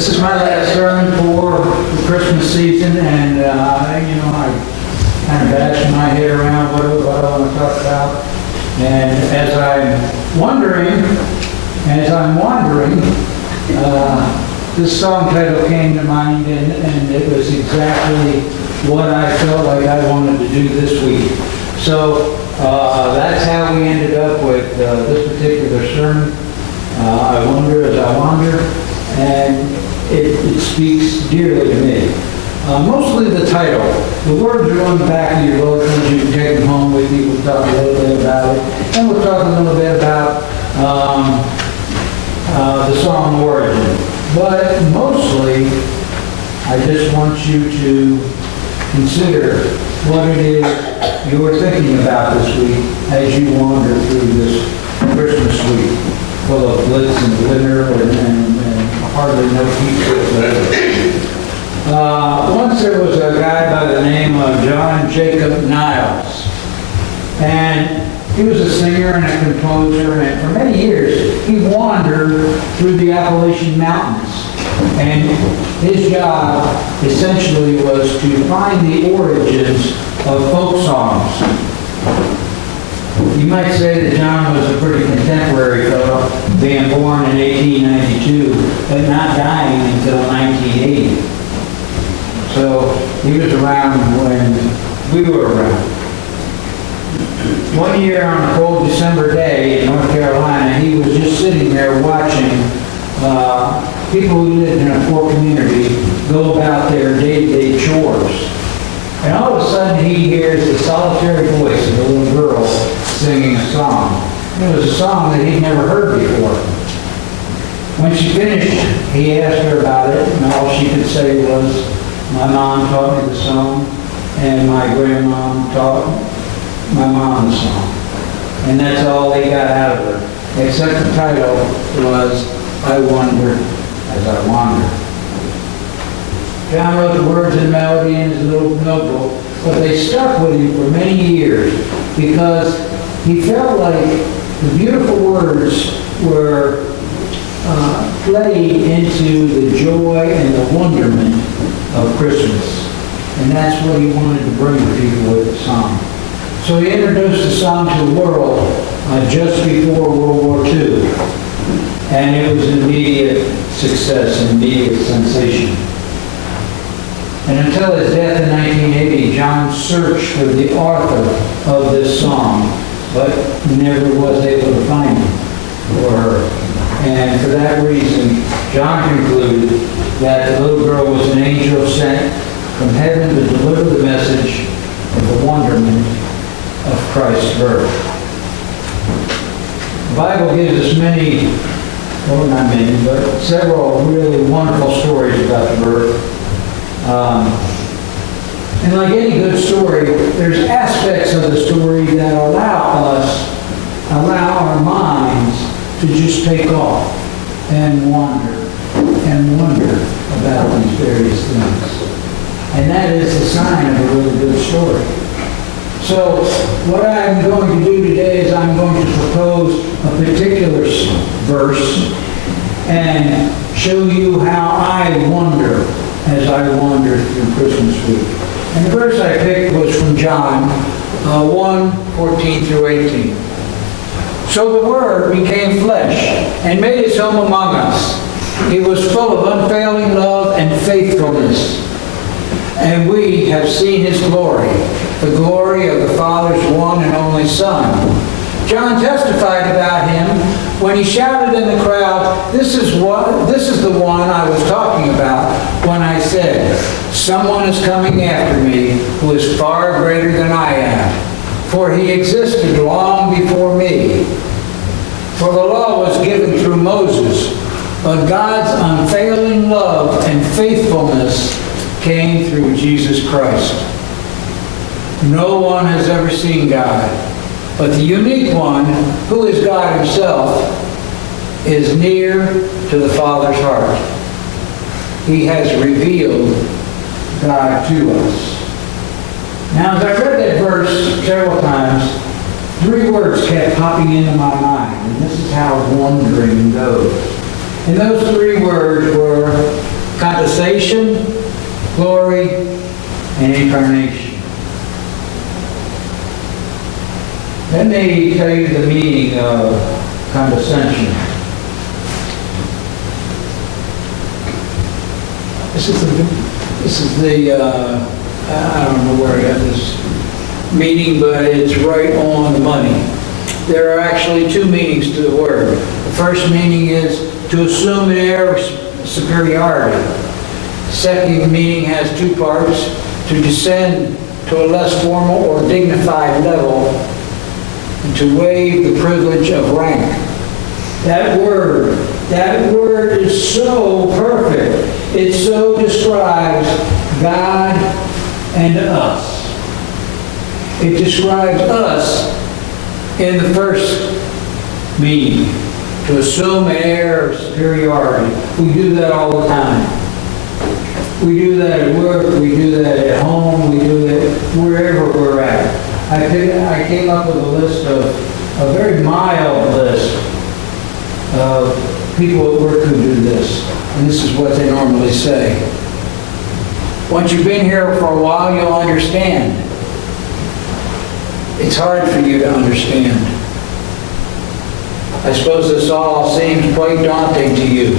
This is my last sermon for the Christmas season, and I kind of bashed my head around what I want to talk about. And as I'm wondering, this song title came to mind, and it was exactly what I felt like I wanted to do this week. So that's how we ended up with this particular sermon. I wonder as I wander, and it speaks dearly to me. Mostly the title. The words are on the back of your bulletins. You can take them home with you. We'll talk a little bit about it. And we'll talk a little bit about the song origin. But mostly, I just want you to consider what it is you're thinking about this week as you wander through this Christmas week, full of glitz and glitter and hardly no peace whatsoever. Once there was a guy by the name of John Jacob Niles, and he was a singer and a composer, and for many years he wandered through the Appalachian Mountains. And his job essentially was to find the origins of folk songs. You might say that John was a pretty contemporary fellow, being born in 1892, but not dying until 1980. So he was around when we were around. One year on a cold December day in North Carolina, he was just sitting there watching people who lived in a poor community go about their day-to-day chores. And all of a sudden he hears the solitary voice of a little girl singing a song. It was a song that he'd never heard before. When she finished, he asked her about it, and all she could say was, "My mom taught me the song, and my grandmom taught my mom the song." And that's all they got out of her, except the title was, "I Wonder as I Wander." John wrote the words and melody in his little notebook, but they stuck with him for many years because he felt like the beautiful words were played into the joy and the wonderment of Christmas. And that's what he wanted to bring to people with the song. So he introduced the song to the world just before World War II. And it was an immediate success, an immediate sensation. And until his death in 1980, John searched for the author of this song, but never was able to find him or her. And for that reason, John concluded that the little girl was an angel sent from heaven to deliver the message of the wonderment of Christ's birth. The Bible gives us many, well, not many, but several really wonderful stories about the birth. And like any good story, there's aspects of the story that allow our minds to just take off and wander and wonder about these various things. And that is the sign of a really good story. So what I'm going to do today is I'm going to propose a particular verse and show you how I wonder as I wander through Christmas week. And the verse I picked was from John 1:14 through 18. So the Word became flesh and made his home among us. He was full of unfailing love and faithfulness. And we have seen his glory, the glory of the Father's one and only Son. John testified about him when he shouted in the crowd, this is the one I was talking about when I said, someone is coming after me who is far greater than I am, for he existed long before me. For the law was given through Moses, but God's unfailing love and faithfulness came through Jesus Christ. No one has ever seen God, but the unique one, who is God himself, is near to the Father's heart. He has revealed God to us. Now, as I read that verse several times, three words kept popping into my mind, and this is how wandering goes. And those three words were condensation, glory, and incarnation. Let me tell you the meaning of condescension. This is the I don't know where I got this meaning, but it's right on the money. There are actually two meanings to the word. The first meaning is to assume an air of superiority. The second meaning has two parts: to descend to a less formal or dignified level, and to waive the privilege of rank. That word is so perfect. It so describes God and us. It describes us in the first meaning, to assume an air of superiority. We do that all the time. We do that at work, we do that at home, we do it wherever we're at. I came up with a list a very mild list of people at work who do this. And this is what they normally say. Once you've been here for a while, you'll understand. It's hard for you to understand. I suppose this all seems quite daunting to you.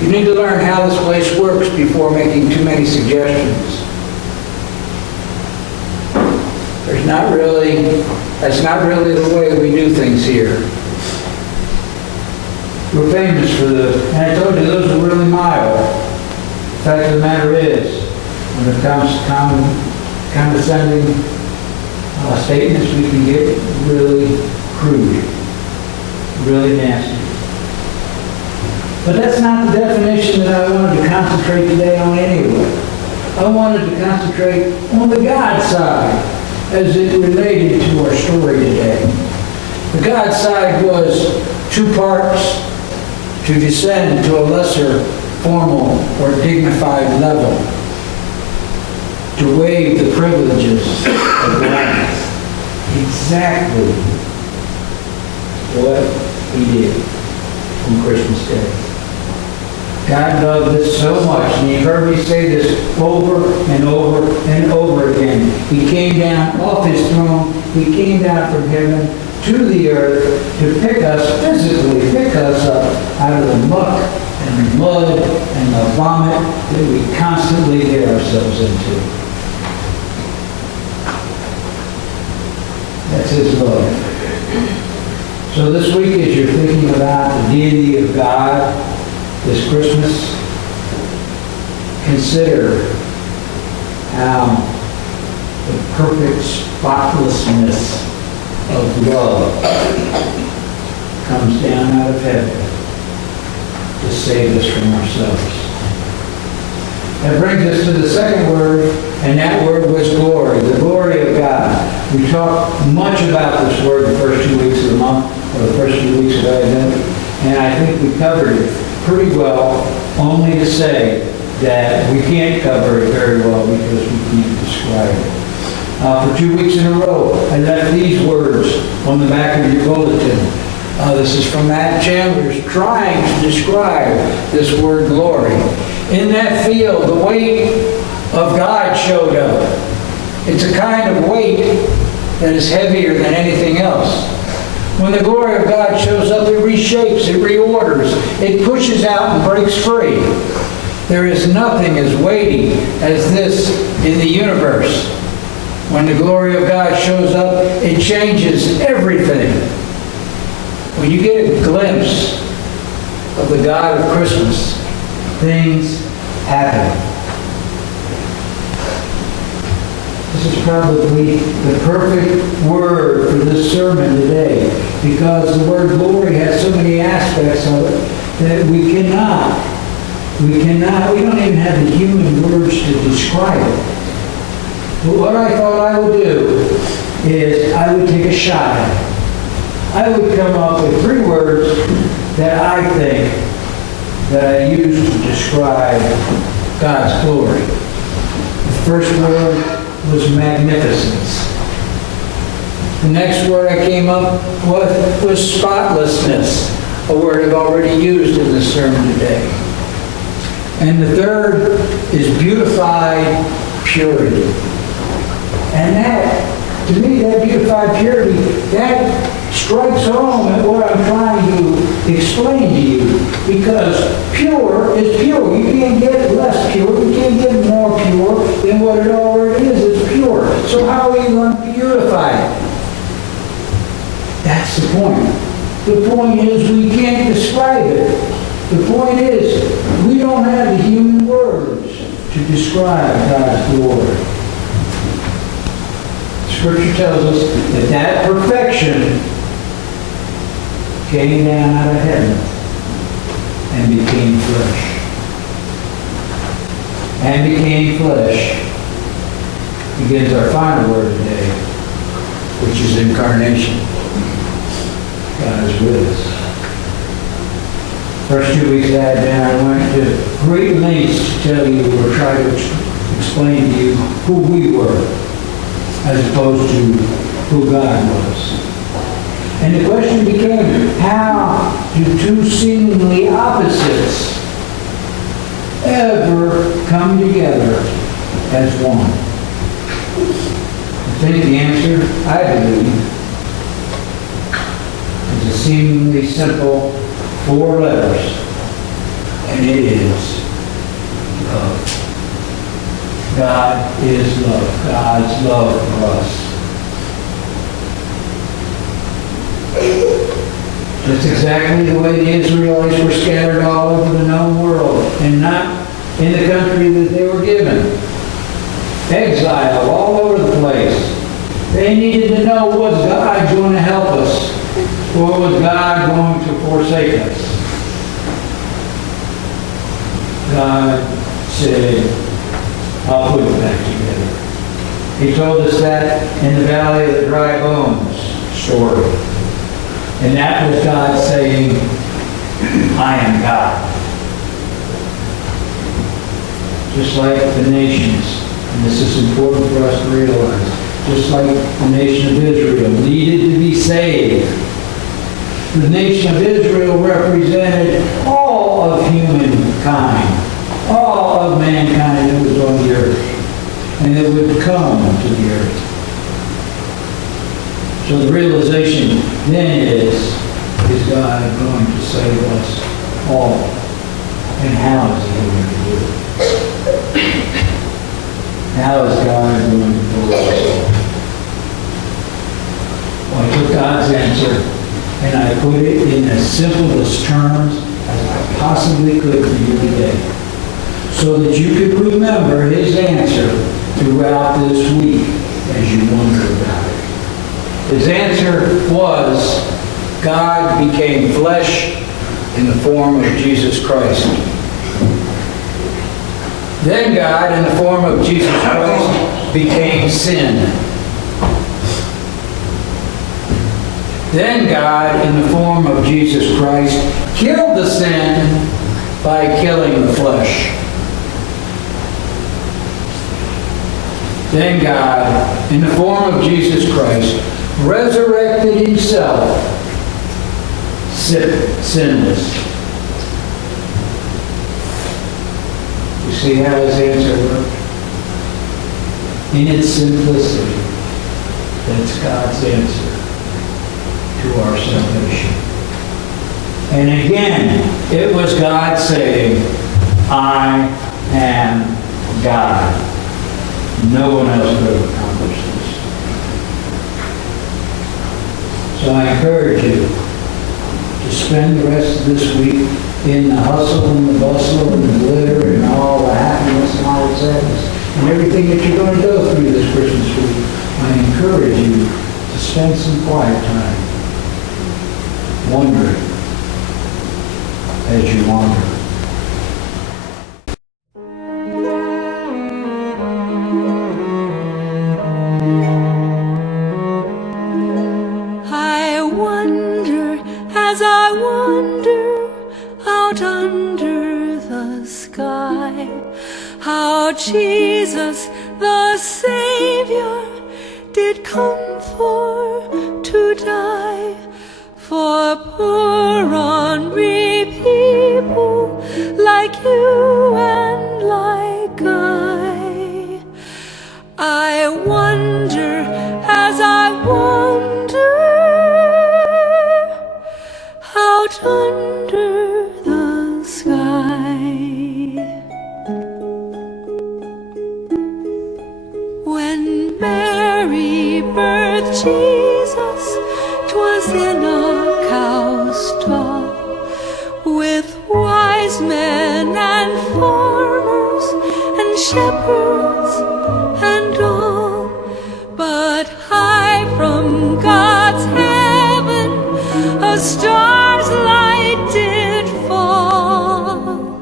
You need to learn how this place works before making too many suggestions. That's not really the way we do things here. We're famous for and I told you those are really mild. The fact of the matter is, when it comes to condescending statements, we can get really crude, really nasty. But that's not the definition that I wanted to concentrate today on anyway. I wanted to concentrate on the God side as it related to our story today. The God side was two parts: to descend to a lesser formal or dignified level, to waive the privileges of life. Exactly what he did on Christmas Day. God loved this so much, and you've heard me say this over and over and over again. He came down off his throne, he came down from heaven to the earth to physically pick us up out of the muck and the mud and the vomit that we constantly get ourselves into. That's his love. So this week, as you're thinking about the deity of God this Christmas, consider how the perfect spotlessness of love comes down out of heaven to save us from ourselves. That brings us to the second word, and that word was glory, the glory of God. We talked much about this word the first 2 weeks of the month, or the first few weeks of Advent, and I think we covered it pretty well, only to say that we can't cover it very well because we can't describe it. For 2 weeks in a row, I left these words on the back of your bulletin. This is from Matt Chandler's trying to describe this word glory. In that field, the weight of God showed up. It's a kind of weight that is heavier than anything else. When the glory of God shows up, it reshapes, it reorders, it pushes out and breaks free. There is nothing as weighty as this in the universe. When the glory of God shows up, it changes everything. When you get a glimpse of the God of Christmas, things happen. This is probably the perfect word for this sermon today, because the word glory has so many aspects of it that we don't even have the human words to describe it. But what I thought I would do is I would take a shot at it. I would come up with 3 words that I think that I use to describe God's glory. The first word was magnificence. The next word I came up with was spotlessness, a word I've already used in this sermon today. And the third is beautified purity. And that, to me, that beautified purity, that strikes home at what I'm trying to explain to you. Because pure is pure. You can't get less pure. You can't get more pure than what it already is. It's pure. So how are you going to purify it? That's the point. The point is we can't describe it. The point is we don't have the human words to describe God's glory. Scripture tells us that that perfection came down out of heaven and became flesh. And became flesh begins our final word today, which is incarnation. God is with us. First 2 weeks of Advent, I went to great lengths to tell you or try to explain to you who we were, as opposed to who God was. And the question became, how do two seemingly opposites ever come together as one? I think the answer, I believe, is a seemingly simple 4 letters, and it is love. God is love. God's love for us. That's exactly the way the Israelites were scattered all over the known world, and not in the country that they were given. Exile all over the place. They needed to know, was God going to help us? Or was God going to forsake us? God said, I'll put it back together. He told us that in the Valley of the Dry Bones story. And that was God saying, I am God. Just like the nations, and this is important for us to realize, just like the nation of Israel needed to be saved. The nation of Israel represented all of humankind, all of mankind that was on the earth, and that would come to the earth. So the realization then is God going to save us all? And how is He going to do it? How is God going to do it? Well, I took God's answer and I put it in as simplest terms as I possibly could for you today, so that you could remember His answer throughout this week as you wonder about it. His answer was, God became flesh in the form of Jesus Christ. Then God, in the form of Jesus Christ, became sin. Then God, in the form of Jesus Christ, killed the sin by killing the flesh. Then God, in the form of Jesus Christ, resurrected Himself sinless. You see how His answer worked? In its simplicity, that's God's answer to our salvation. And again, it was God saying, I am God. No one else could have accomplished this. So I encourage you to spend the rest of this week in the hustle and the bustle and the glitter and all the happiness and all the sadness and everything that you're going to go through this Christmas week. I encourage you to spend some quiet time wondering as you wander. As I wander out under the sky, how Jesus the Savior did come for to die for poor unread people like you and was in a cow stall with wise men and farmers and shepherds and all, but high from God's heaven a star's light did fall,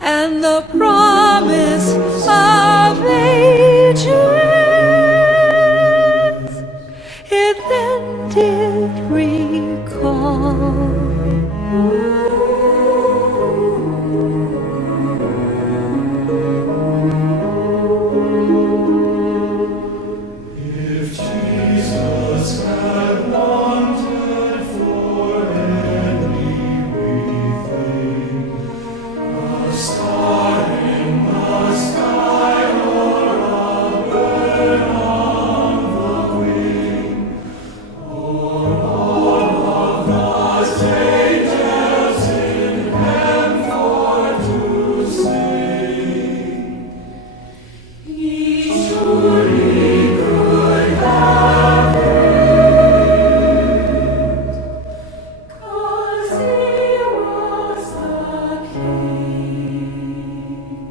and the promise of ages it then did recall. If Jesus had wanted for anything, a star in the sky or a bird on the wing, or all of the angels in heaven for to sing, he surely could have it, 'cause he was a king.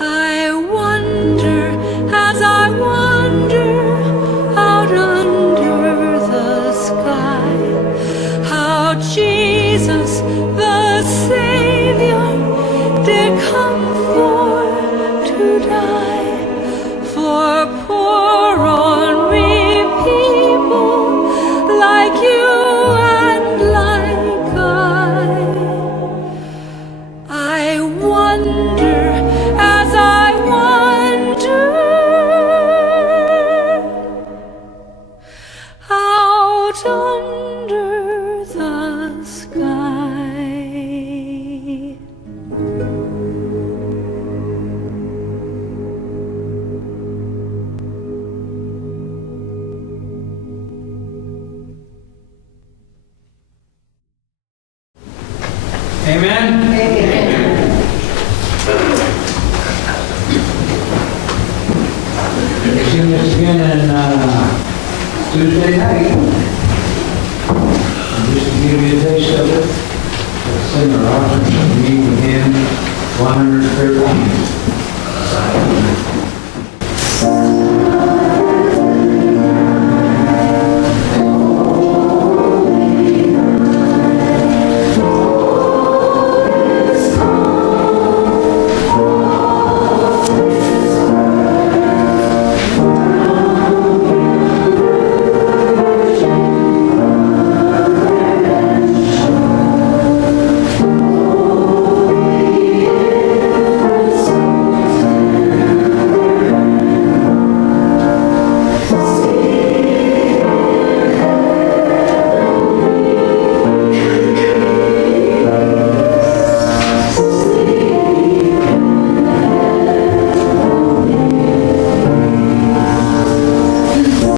I wonder, as I wander out under the sky, how Jesus the Savior did come for to die for poor ornery people like you and like I wonder, as I wonder out under the sky. Amen? We'll sing this again on Tuesday night. And just to give you a taste of it, let's sing our authors of meeting hymn 113.